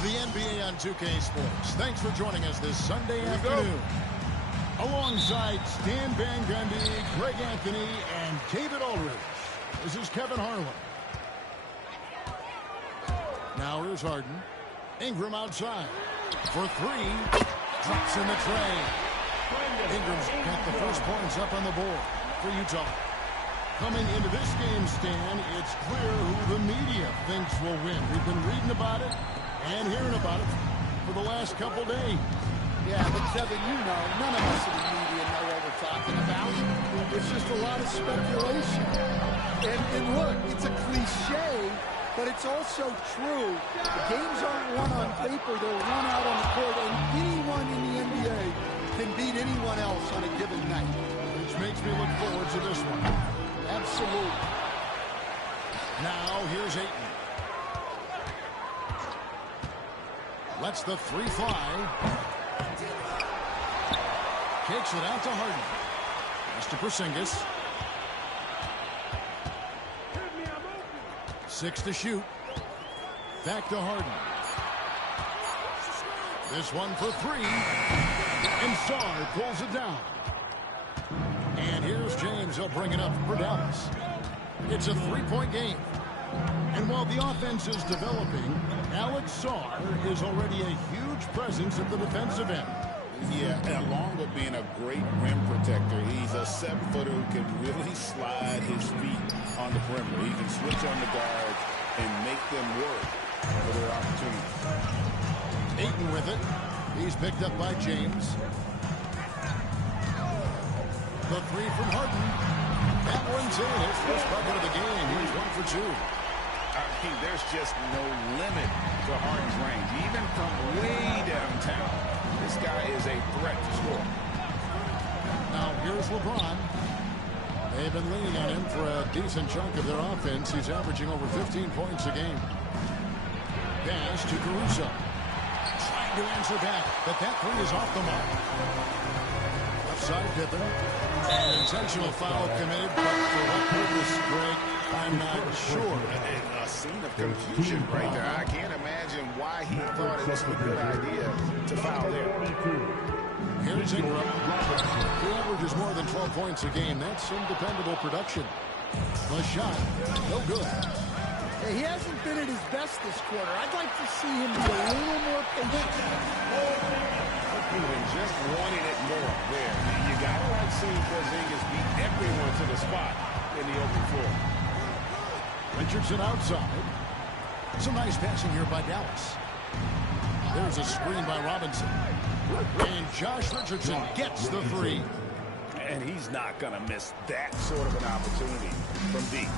The NBA on 2K Sports. Thanks for joining us this Sunday afternoon. Alongside Stan Van Gundy, Greg Anthony, and David Aldridge, this is Kevin Harlan. Now here's Harden. Ingram outside for three. Drops in the tray. Ingram's got the first points up on the board for Utah. Coming into this game, Stan, it's clear who the media thinks will win. We've been reading about it and hearing about it for the last couple days. Yeah, but Kevin, you know, none of us in the media know what we're talking about. It's just a lot of speculation. And look, it's a cliche, but it's also true. The games aren't won on paper, they're won out on the court, and anyone in the NBA can beat anyone else on a given night. Which makes me look forward to this one. Absolutely. Now, here's Ayton. Lets the three fly. Kicks it out to Harden. Mr. Porzingis. 6 to shoot. Back to Harden. This one for three. And Sarr pulls it down. And here's James. He'll bring it up for Dallas. It's a three-point game. And while the offense is developing, Alex Sarr is already a huge presence at the defensive end. Yeah, and along with being a great rim protector, he's a 7-footer who can really slide his feet on the perimeter. He can switch on the guards and make them work for their opportunity. Ayton with it. He's picked up by James. The three from Harden. That one's in. His first bucket of the game. He's 1 for 2. I mean, there's just no limit to Harden's range. Even from way downtown, this guy is a threat to score. Now, here's LeBron. They've been leaning on him for a decent chunk of their offense. He's averaging over 15 points a game. Pass to Caruso. Trying to answer back, but that three is off the mark. Offside Pippen. An intentional foul committed, but for what purpose, Greg, I'm not sure. A scene of confusion right there. I can't imagine why he thought it was a good idea to foul there. Here's Ingram. He averages more than 12 points a game. That's some dependable production. The shot, no good. He hasn't been at his best this quarter. I'd like to see him be a little more patient. Just wanted it more there. You got to like seeing Porzingis beat everyone to the spot in the open floor. Richardson outside. Some nice passing here by Dallas. There's a screen by Robinson. And Josh Richardson gets the three. And he's not going to miss that sort of an opportunity from deep.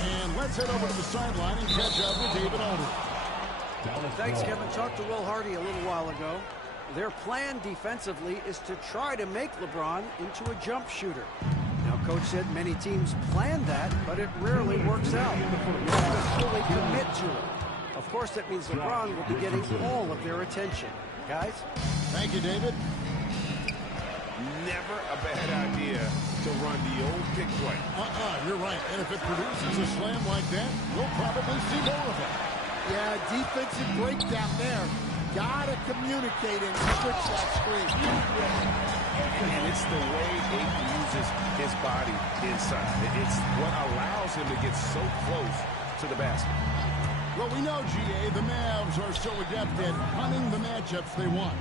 And let's head over to the sideline and catch up with David Aldridge. Thanks, Kevin. Talked to Will Hardy a little while ago. Their plan defensively is to try to make LeBron into a jump shooter. Now, Coach said many teams plan that, but it rarely works out. You have to fully commit to it. Of course, that means LeBron will be getting all of their attention. Guys? Thank you, David. Never a bad idea to run the old pick play. You're right. And if it produces a slam like that, we'll probably see more of it. Yeah, defensive breakdown there. Gotta communicate and switch that screen. And it's the way Ayton uses his body inside. It's what allows him to get so close to the basket. Well, we know, GA, the Mavs are so adept at hunting the matchups they want.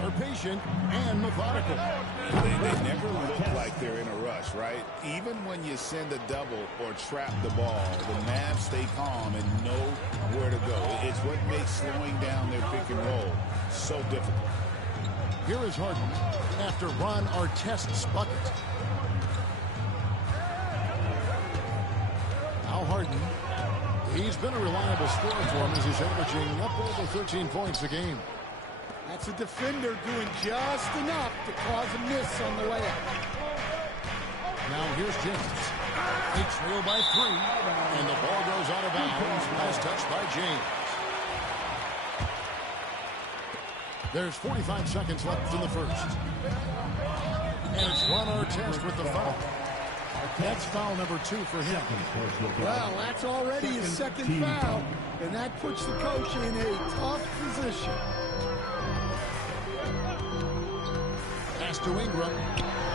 They're patient and methodical. They never look like they're in a rush, right? Even when you send a double or trap the ball, the Mavs stay calm and know where to go. It's what makes slowing down their pick and roll so difficult. Here is Harden after Ron Artest's bucket. Now Harden, he's been a reliable scorer for him as he's averaging up over 13 points a game. That's a defender doing just enough to cause a miss on the layup. Now here's James. They trail by 3, and the ball goes out of bounds. Last touch by James. There's 45 seconds left in the first. And it's Ron Artest with the foul. That's foul number 2 for him. Well, that's already his second foul, and that puts the coach in a tough position. Pass to Ingram.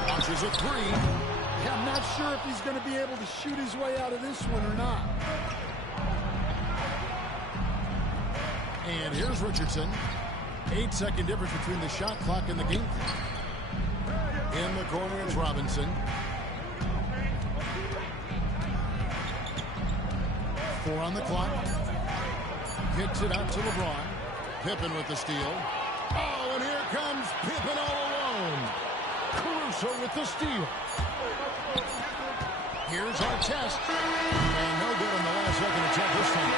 Launches a 3. Yeah, I'm not sure if he's going to be able to shoot his way out of this one or not. And here's Richardson. 8-second difference between the shot clock and the game clock. In the corner is Robinson. 4 on the clock. Kicks it out to LeBron. Pippen with the steal. Oh, and here comes Pippen all alone. Caruso with the steal. Here's Artest. And no good on the last second attempt this time.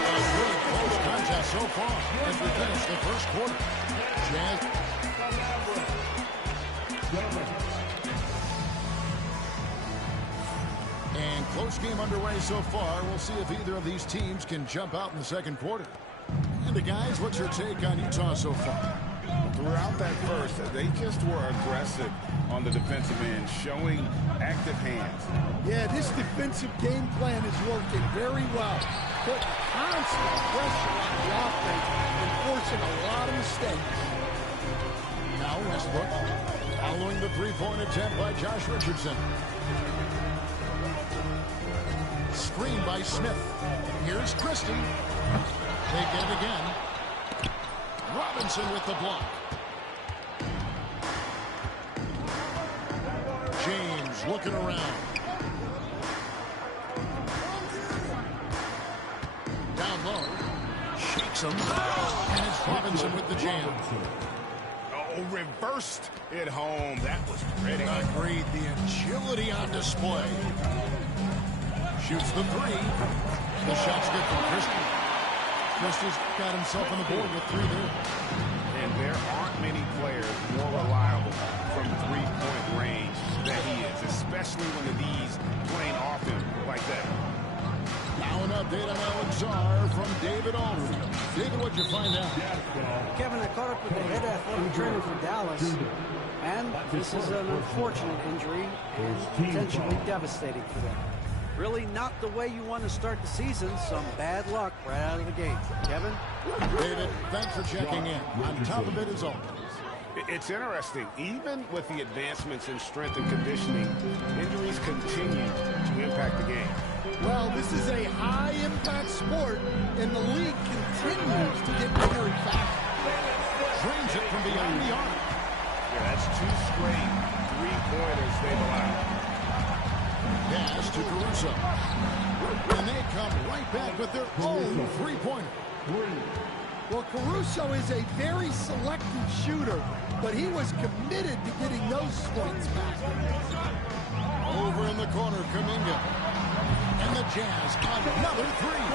A really close contest so far as we finish the first quarter. Jazz. And close game underway so far. We'll see if either of these teams can jump out in the second quarter. And the guys, what's your take on Utah so far? Throughout that first, they just were aggressive on the defensive end, showing active hands. Yeah, this defensive game plan is working very well. Putting constant pressure on the offense and forcing a lot of mistakes. Now Westbrook following the three-point attempt by Josh Richardson. Screen by Smith. Here's Christie. They get it again. Robinson with the block. James looking around. Down low. Shakes him. And it's Robinson with the jam. Oh, reversed it home. That was pretty. Agreed. The agility on display. Shoots the 3. The shot's good from Christie. Christie's got himself on the board with 3 there. And there aren't many players more reliable from three-point range than he is, especially when the D's playing off him like that. Now an update on Alex Czar from David Aldridge. David, what'd you find out? Kevin, I caught up with the head athletic trainer for Dallas, and this is an unfortunate injury and potentially devastating for them. Really not the way you want to start the season. Some bad luck right out of the gate. Kevin? David, thanks for checking in. On top of it as always. It's interesting. Even with the advancements in strength and conditioning, injuries continue to impact the game. Well, this is a high-impact sport, and the league continues to get bigger and faster. Drains it from beyond the arc. Yeah, that's 2 straight three-pointers they've allowed. Pass to Caruso. And they come right back with their own three-pointer. Well, Caruso is a very selective shooter, but he was committed to getting those points back. Over in the corner, Kuminga. And the Jazz on another three.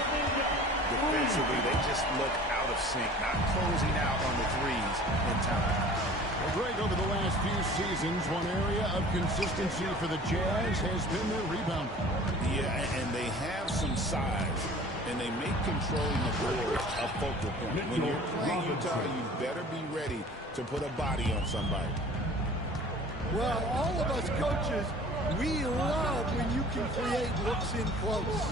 Defensively, they just look out of sync, not closing out on the threes in time. Well, Greg, over the last few seasons, one area of consistency for the Jazz has been their rebounding. Yeah, and they have some size, and they make controlling the boards a focal point. When you're playing Utah, you better be ready to put a body on somebody. Well, all of us coaches, we love when you can create looks in close.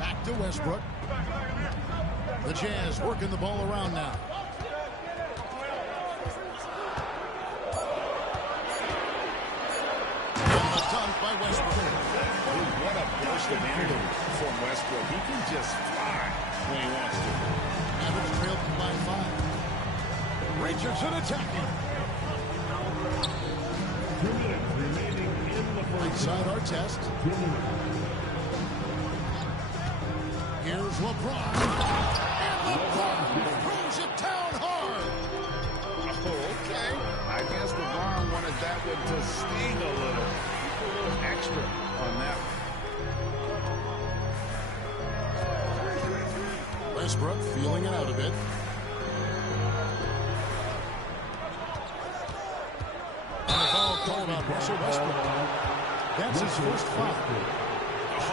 Back to Westbrook. The Jazz working the ball around now. A dunk by Westbrook. What a burst of energy from Westbrook. He can just fly when he wants to. Mavericks trail by 5. Richardson attacking. Inside our test. Here's LeBron. And LeBron throws it down hard. Oh, okay. I guess LeBron wanted that one to sting a little. Put a little extra on that one. Westbrook feeling it out a bit. And a foul called on Russell Westbrook. That's his first foul.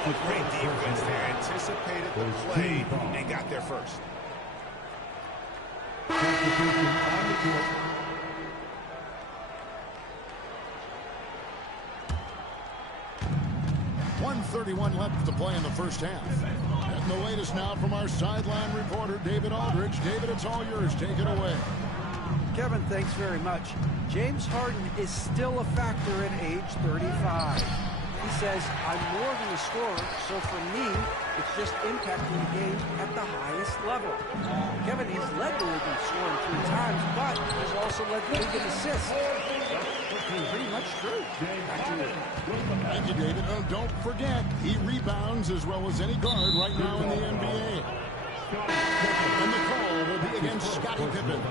Oh, great defense there. Anticipated the play and got there first. .131 left to play in the first half. And the latest now from our sideline reporter, David Aldridge. David, it's all yours. Take it away. Kevin, thanks very much. James Harden is still a factor at age 35. He says, I'm more than a scorer, so for me, it's just impacting the game at the highest level. Kevin, he's led the league in scoring 3 times, but he's also led the league in assists. That's pretty much true. Back to you. Thank you, David. Oh, don't forget, he rebounds as well as any guard right now in the NBA. And the call will be against Scottie Pippen.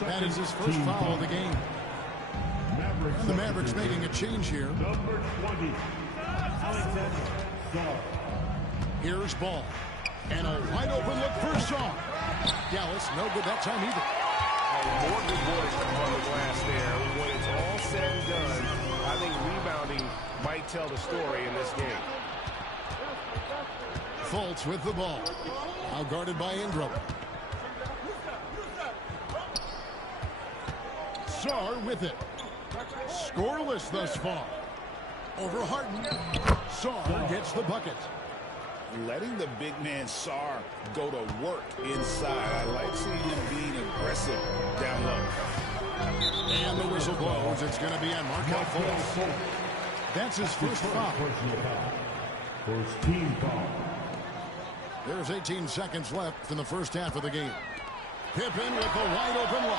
That is his first foul of the game. And the Mavericks making a change here. Here's Ball. And a wide open look for Shaw. Dallas, no good that time either. More good work on the glass there. When it's all said and done, I think rebounding might tell the story in this game. Fultz with the ball. Now guarded by Ingram. Sarr with it. Scoreless thus far. Over Harden. Sarr gets the bucket. Letting the big man Sarr go to work inside. I like seeing him being aggressive down low. And the whistle blows. It's going to be on Markelle Fultz. That's his first foul. First team foul. There's 18 seconds left in the first half of the game. Pippen with a wide open look.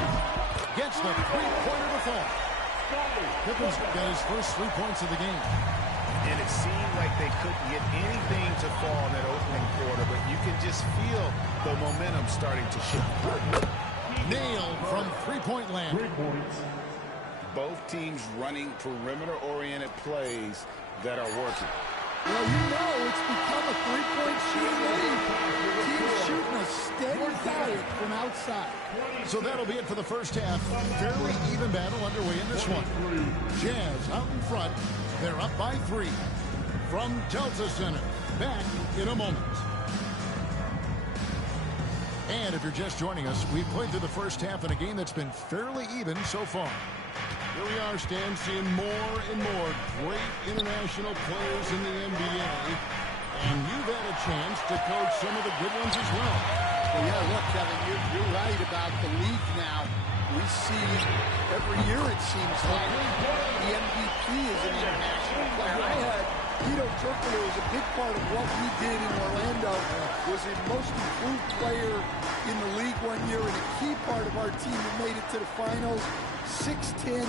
Gets the three-pointer to fall. Pippen's got his first 3 points of the game. And it seemed like they couldn't get anything to fall in that opening quarter, but you can just feel the momentum starting to shift. Nailed from three-point land. 3 points. Both teams running perimeter-oriented plays that are working. Well, you know it's become a three-point shooting league. Teams shooting a steady diet from outside. So that'll be it for the first half. Fairly even battle underway in this one. Jazz out in front. They're up by 3. From Delta Center. Back in a moment. And if you're just joining us, we've played through the first half in a game that's been fairly even so far. Here we are, Stan, seeing more and more great international players in the NBA. And you've had a chance to coach some of the good ones as well. Well, yeah, look, Kevin, you're right about the league now. We see every year, it seems like, the MVP is an international player. I had Tito Turkoglu was a big part of what we did in Orlando. Was a most improved player in the league one year and a key part of our team that made it to the finals. 6'10",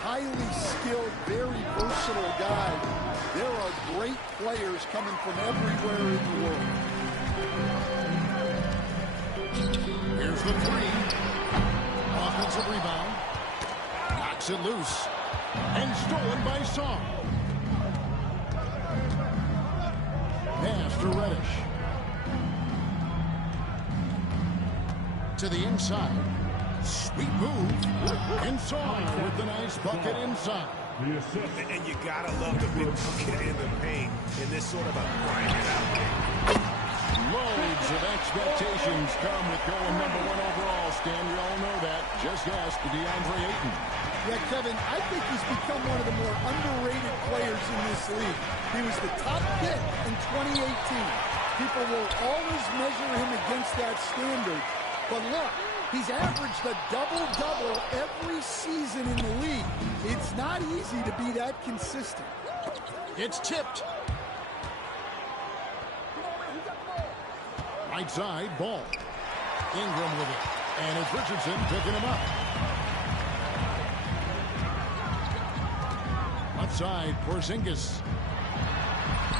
highly skilled, very versatile guy. There are great players coming from everywhere in the world. Here's Hits the three. Offensive rebound. Knocks it loose. And stolen by Song. Pass to Reddish. To the inside. Sweet move. And Song with the nice bucket inside. And you gotta love the big bucket in the paint in this sort of a grinded out game. Loads of expectations come with going #1 overall, Stan. We all know that. Just ask DeAndre Ayton. Yeah, Kevin, I think he's become one of the more underrated players in this league. He was the top pick in 2018. People will always measure him against that standard. But look, he's averaged a double-double every season in the league. It's not easy to be that consistent. It's tipped. Right side, ball. Ingram with it. And it's Richardson picking him up. Left side, Porzingis.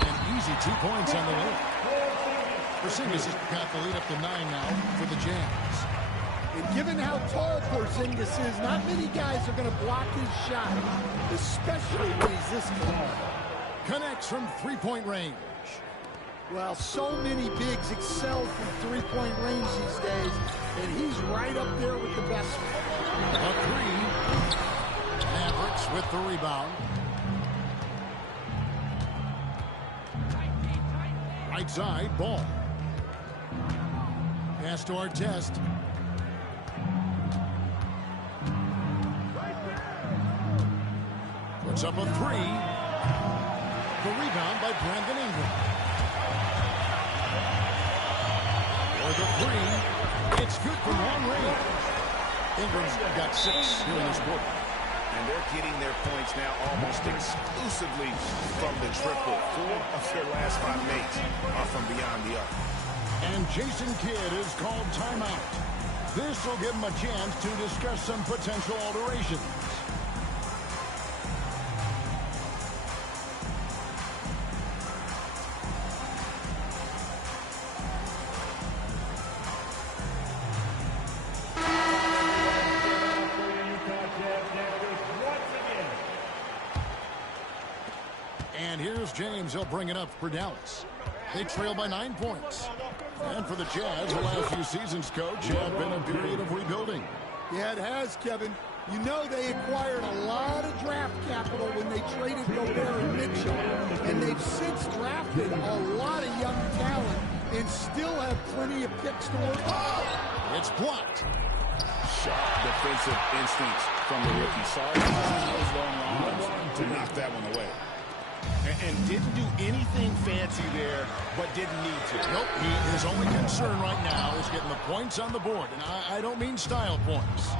An easy 2 points on the way. Porzingis has got the lead up to 9 now for the Jazz. And given how tall Porzingis is, not many guys are going to block his shot, especially when he's this tall. Connects from three-point range. Well, so many bigs excel from three-point range these days, and he's right up there with the best. A three. Mavericks with the rebound. Right side, ball. Pass to Artest. Puts up a three. The rebound by Brandon Ingram. For the three, it's good from long range. Ingram's got 6 here in this quarter. And they're getting their points now almost exclusively from the triple. 4 of their last 5 makes are from beyond the arc. And Jason Kidd is called timeout. This will give him a chance to discuss some potential alterations. And here's James. He'll bring it up for Dallas. They trail by 9 points. And for the Jazz, the last few seasons, Coach, have been a period of rebuilding. Yeah, it has, Kevin. You know they acquired a lot of draft capital when they traded Gobert and Mitchell. And they've since drafted a lot of young talent and still have plenty of picks to work on. It's blocked. Sharp defensive instincts from the rookie. Saw those long arms to knock that one away. And didn't do anything fancy there, but didn't need to. Nope, his only concern right now is getting the points on the board. And I don't mean style points.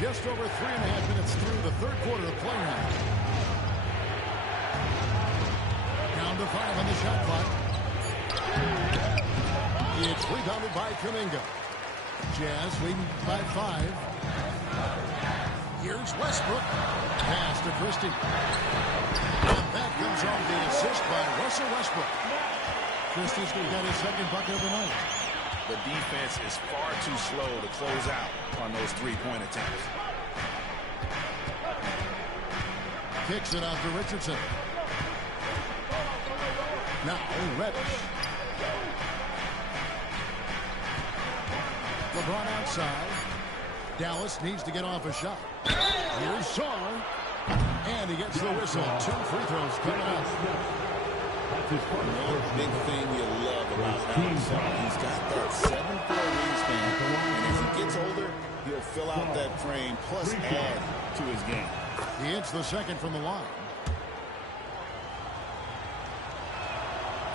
Just over 3.5 minutes through the third quarter of play now. Down to 5 on the shot clock. It's rebounded by Kuminga. Jazz leading by 5. Here's Westbrook. Pass to Christie. And that comes off the assist by Russell Westbrook. Christie's got his second bucket of the night. The defense is far too slow to close out on those three-point attempts. Kicks it out to Richardson. Now Reddish. LeBron outside. Dallas needs to get off a shot. Here's Song. And he gets the whistle. 2 free throws coming up. One big thing you love about Alex Song, he's got that 7'4" wingspan. And as he gets older, he'll fill out that frame plus add to his game. He hits the second from the line.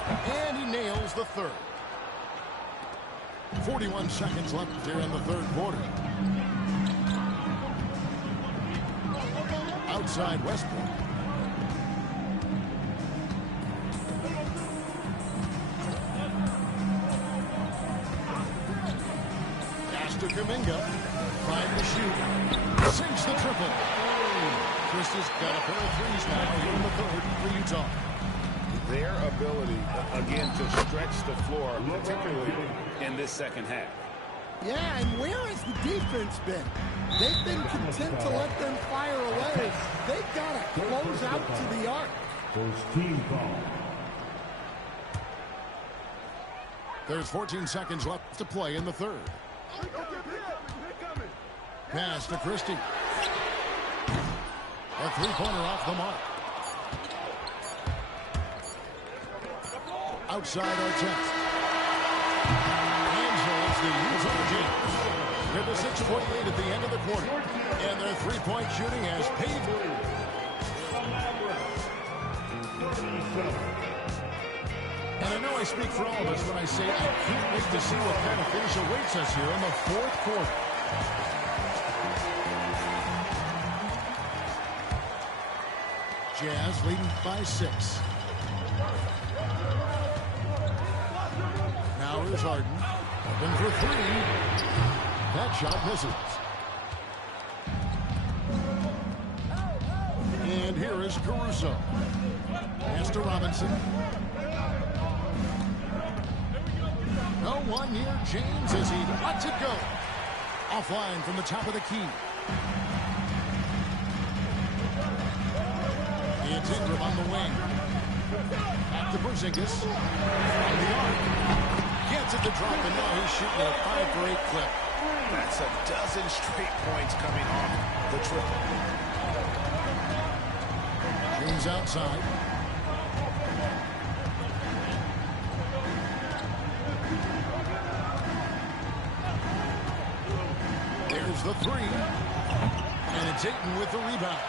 And he nails the third. 41 seconds left here in the third quarter. Outside Westbrook. Pass to Kuminga. Trying to shoot. Sinks the triple. Christie's got a pair of threes now here in the third for Utah. Their ability, again, to stretch the floor, particularly in this second half. Yeah, and where has the defense been? They've been content to let them fire away. They've got to close out to the arc. First team foul. There's 14 seconds left to play in the third. Pass to Christie. A three-pointer off the mark. Outside Artest. Angels the Utah Jazz. With a 6:48 at the end of the quarter. And their three-point shooting has paid. And I know I speak for all of us when I say I can't wait to see what kind of finish awaits us here in the fourth quarter. Jazz leading by 6. Now here's Harden. Open for three. That shot misses. And here is Caruso. Pass to Robinson. No one near James as he lets it go. Offline from the top of the key. It's Ingram on the wing. Back to Porzingis. On the arc. Gets it to drop, and now he's shooting at a 5-for-8 clip. That's a dozen straight points coming off the triple. James outside. There's the three. And it's Ayton with the rebound.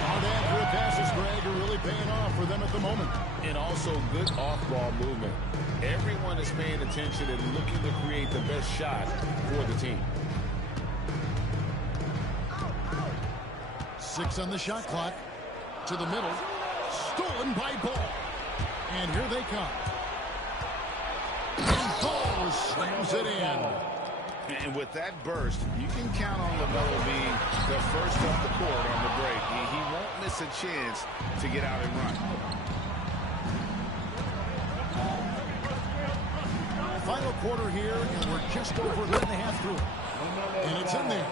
Smart accurate passes, Greg, are really paying off for them at the moment. And also good off-ball movement. Everyone is paying attention and looking to create the best shot for the team. 6 on the shot clock. To the middle. Stolen by Ball. And here they come. And Ball slams it in. And with that burst, you can count on LaMelo being the first up the court on the break. He won't miss a chance to get out and run. Final quarter here, and we're just over 1.5 through it. And it's in there.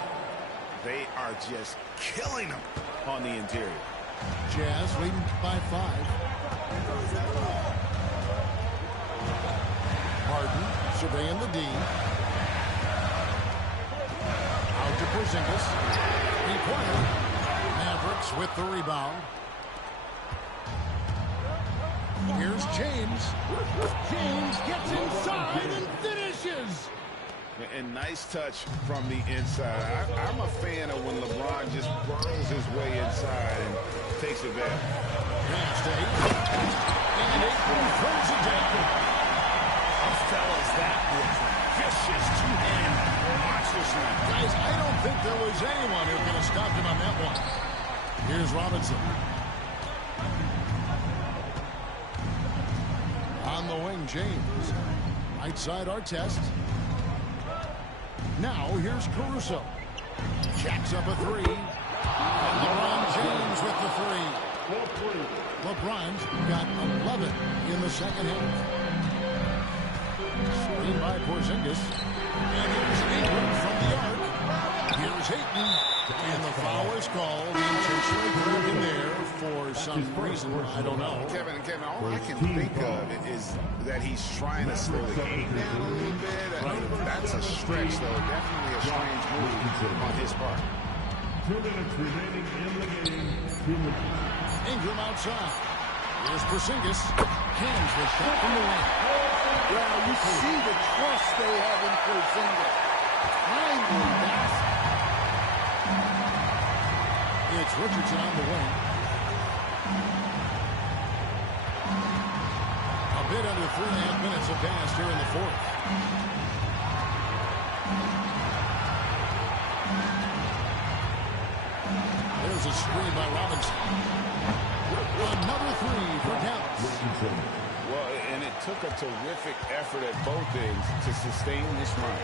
They are just killing them on the interior. Jazz leading by 5. Harden surveying the D. Out to Porzingis. 3-pointer. Mavericks with the rebound. Here's James. James gets inside and finishes. And nice touch from the inside. I'm a fan of when LeBron just burrows his way inside and takes advantage. Pass to Ayton. And Ayton throws it down. Fellas, that was vicious two-hand monster slam. Guys, I don't think there was anyone who could have stopped him on that one. Here's Robinson. On the wing, James. Right side, Artest. Now, here's Caruso. Jacks up a 3. And LeBron James with the 3. LeBron's got 11 in the second half. Screen by Porzingis. And here's Ingram from the arc. Here's Ayton. And the foul is called. Intentionally put him in there for some reason. I don't know. Kevin, all I can think of is that he's trying to slow the game down a little bit. That's a stretch, though. Definitely a strange move on his part. 2 minutes remaining in the game. 2 minutes. Ingram outside. Here's Porzingis. Hands the shot from the wing. Well, you see the trust they have in Porzingis. Timely basket. It's Richardson on the wing. A bit under 3.5 minutes have passed here in the fourth. There's a screen by Robinson. Another 3 for Dallas. Well, and it took a terrific effort at both ends to sustain this run.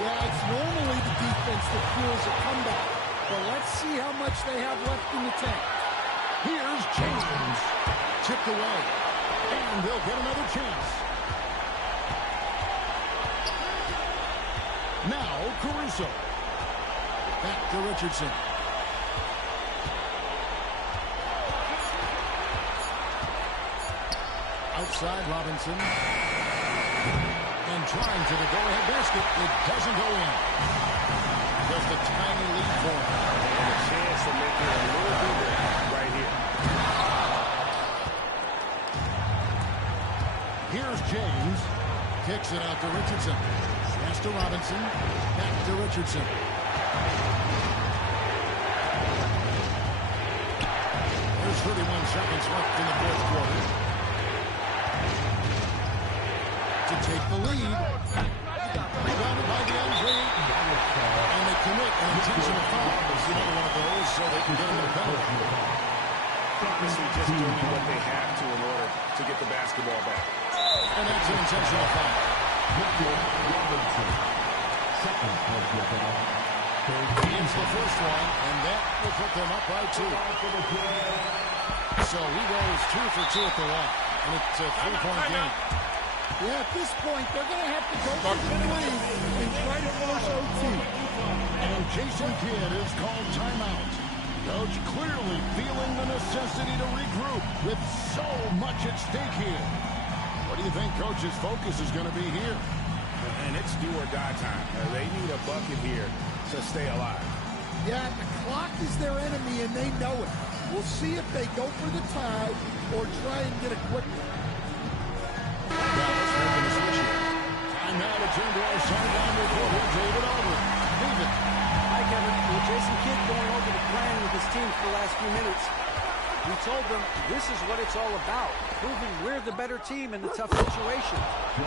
Yeah, it's normally the defense that fuels a comeback. but let's see how much they have left in the tank. Here's James. Tipped away. And they'll get another chance. Now Caruso. Back to Richardson. Outside Robinson. And trying to the go-ahead basket. It doesn't go in. Just a tiny lead for him. And a chance to make it a little bigger right here. Here's James. Kicks it out to Richardson. Pass to Robinson. Back to Richardson. There's 31 seconds left in the fourth quarter. To take the lead. Rebounded by DeAndre Ayton. And they commit an intentional foul. There's another one of those so they can get him in a penalty. Obviously just doing what they have to in order to get the basketball back. And that's an intentional foul. It's the first one, and that will put them up by 2. So he goes 2 for 2 at the line, and it's a 3-point game. Yeah, at this point, they're going to have to go for the lead and try to force OT. And Jason Kidd is called timeout. Coach clearly feeling the necessity to regroup with so much at stake here. What do you think Coach's focus is going to be here? And it's do or die time. They need a bucket here to stay alive. Yeah, the clock is their enemy, and they know it. We'll see if they go for the tie or try and get a quick one. Dallas making a switch here. Time now to turn to our sideline reporter, David Albert. David. Hi, Kevin. Well, Jason Kidd going over the plan with his team for the last few minutes. He told them this is what it's all about, proving we're the better team in the tough situation.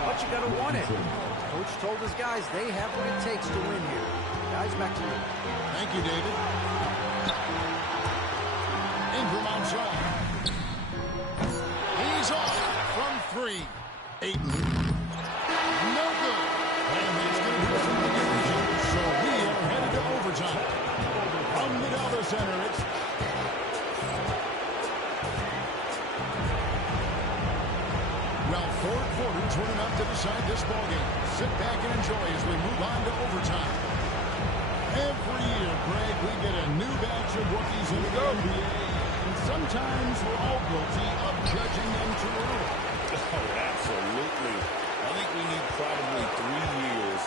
But you got to want it. Coach told his guys they have what it takes to win here. Guys, back to you. Thank you, David. Ingram outside. He's off from 3. Ayton. No good. And that's going to do it from the game. So we are headed to overtime. From the Dallas Center, it's well, 4 quarters were enough to decide this ballgame. Sit back and enjoy as we move on to overtime. Every year, Greg, we get a new batch of rookies in the NBA. And sometimes we're all guilty of judging them too early. Oh, absolutely. I think we need probably 3 years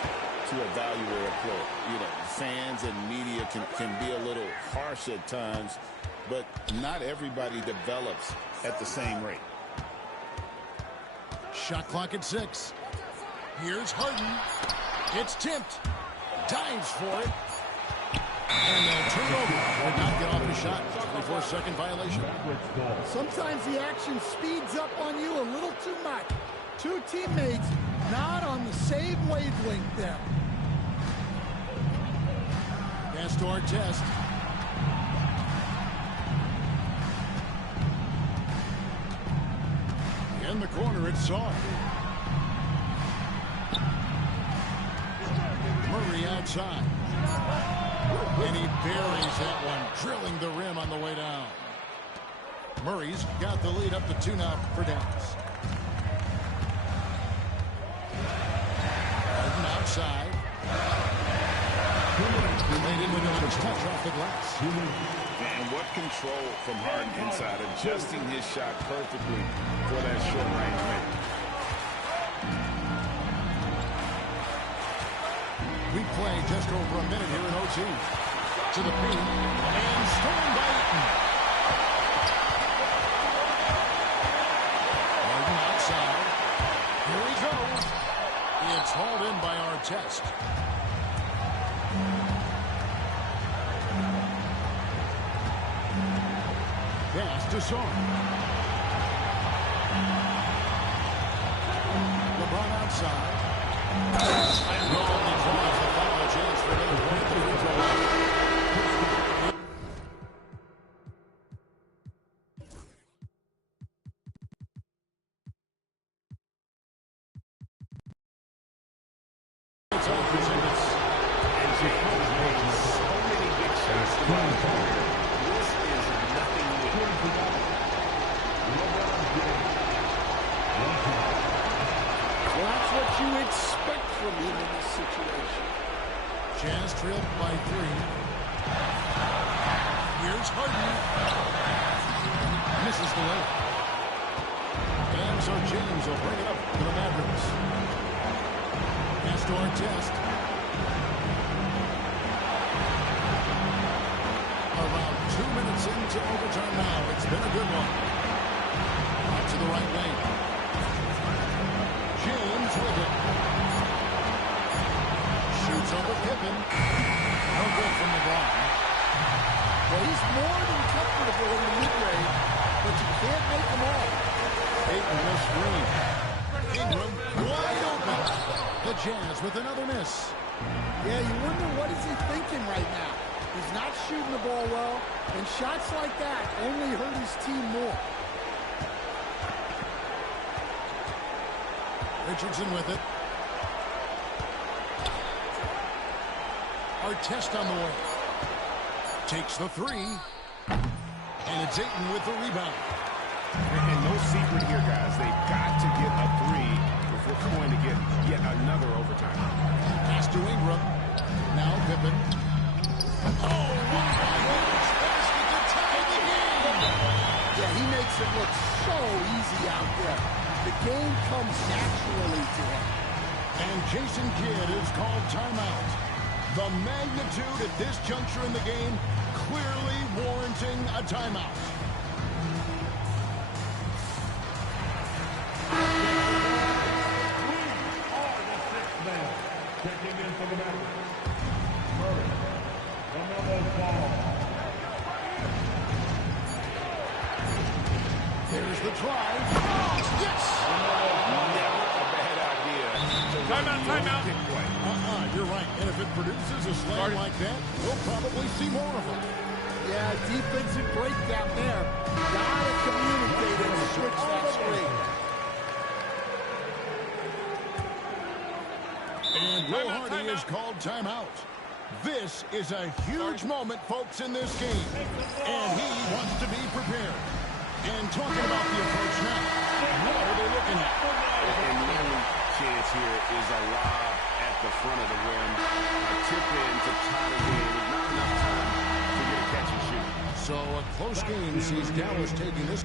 to evaluate a player. You know, fans and media can be a little harsh at times, but not everybody develops at the same rate. Shot clock at 6. Here's Harden. It's tipped. Dives for it. And they'll turn over. Did not get off the shot. 24-second violation. Sometimes the action speeds up on you a little too much. 2 teammates not on the same wavelength there. Pass to Artest. In the corner, it's Saw. Murray outside. And he buries that one, drilling the rim on the way down. Murray's got the lead up to 2 now for Dallas. Harden outside. They didn't win a touch off the glass. And what control from Harden inside, adjusting his shot perfectly for that short-range make. We play just over a minute here in OT. To the paint, and stolen by Ayton. Harden outside. Here he goes. It's hauled in by Artest. Pass to Son. LeBron outside. And no, he draws the foul. Chance for another point at the free throw line. So many big shots described it earlier. This is nothing new. Well, that's what you expect from him in this situation. Jazz trailed by 3. Here's Harden. Misses the layup. And so James will bring it up to the Mavericks. Pass to Artest. About 2 minutes into overtime now. It's been a good one. Out to the right lane. James with it. Shoots over Pippen. No good from LeBron. Well, he's more than comfortable in the mid-range, but you can't make them all. Ayton will screen. Ingram wide open. The Jazz with another miss. Yeah, you wonder what is he thinking right now. He's not shooting the ball well, and shots like that only hurt his team more. Richardson with it. Artest on the way. Takes the 3. And it's Ayton with the rebound. And no secret here, guys. They've got to get a 3 if we're going to get yet another overtime. Pass to Ingram. Now Pippen. Oh, one by Edwards. Basket to tie the game. Yeah, he makes it look so easy out there. The game comes naturally to him. And Jason Kidd is called timeout. The magnitude at this juncture in the game clearly warranting a timeout. Checking in for the Mavericks. Murray. LaMelo Ball. There's the drive. Yes! Never a bad idea. Timeout. You're right. And if it produces a slam like that, we'll probably see more of them. Yeah, defensive breakdown there. Gotta communicate and switch that screen. And Will Hardy is called timeout. This is a huge moment, folks, in this game. And he wants to be prepared. And talking about the approach now, what are they looking at? And the only chance here is a lob at the front of the rim. A tip in to tie the game. Not enough time to get a catch and shoot. So a close game sees Dallas taking this.